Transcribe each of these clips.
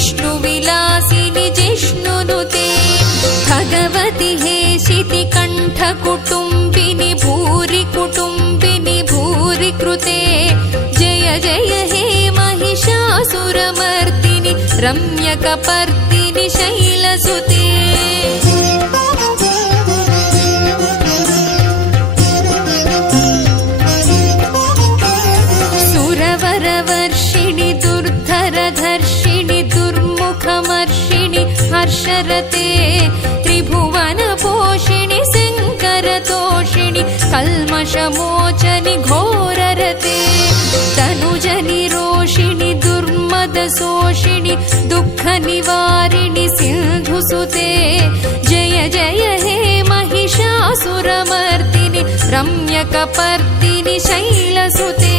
विष्णुविलासिनि जिष्णुनुते भगवति हेशिति कण्ठकुटुम्बिनि भूरि कुटुम्बिनि भूरि कृते जय जय हे महिषासुरमर्दिनि रम्यकपर्दिनि शैलसुते सुरवरवर्षिणि दुर्धरधर्षिणि दुर्मुखमर्षिणि हर्षरते त्रिभुवनपोषिणि शङ्करतोषिणि कल्मषमोचनि घोररते तनुजनि रोषिणि दुर्मदशोषिणि दुःखनिवारिणि सिन्धुसुते जय जय हे महिषासुरमर्दिनि रम्यकपर्दिनि शैलसुते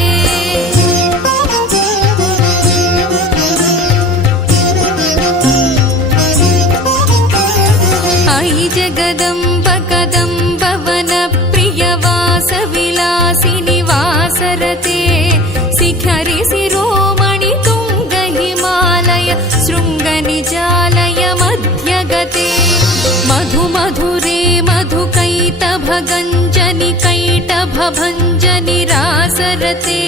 अयि जगदम्ब कदम्ब वनप्रियवासविलासिनि वासरते शिखरि शिरोमणि तुङ्ग हिमालय शृङ्गनिजालय मध्यगते मधुमधुरे मधुकैटभगञ्जनि कैटभभञ्जनि रासरते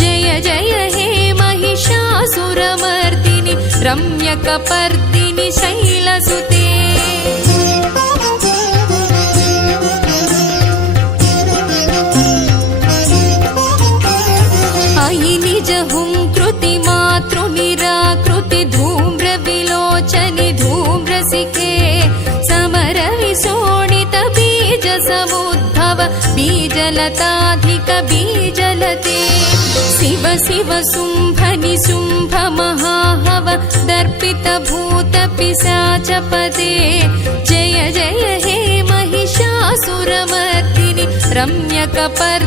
जय जय हे महिषासुरमर्दिनि रम्यकपर्दिनि शैलसुते अयि निज हुंकृति मातृनिराकृति धूम्रविलोचनि धूम्रसिके समरविशोणित बीज समुद्भव बीजलताधिक बीजलते शिव शिव शुम्भनि शुम्भ महाहव दर्पित भूत पिशाचपदे जय जय हे महिषासुरमर्दिनि रम्यकपर्दिनि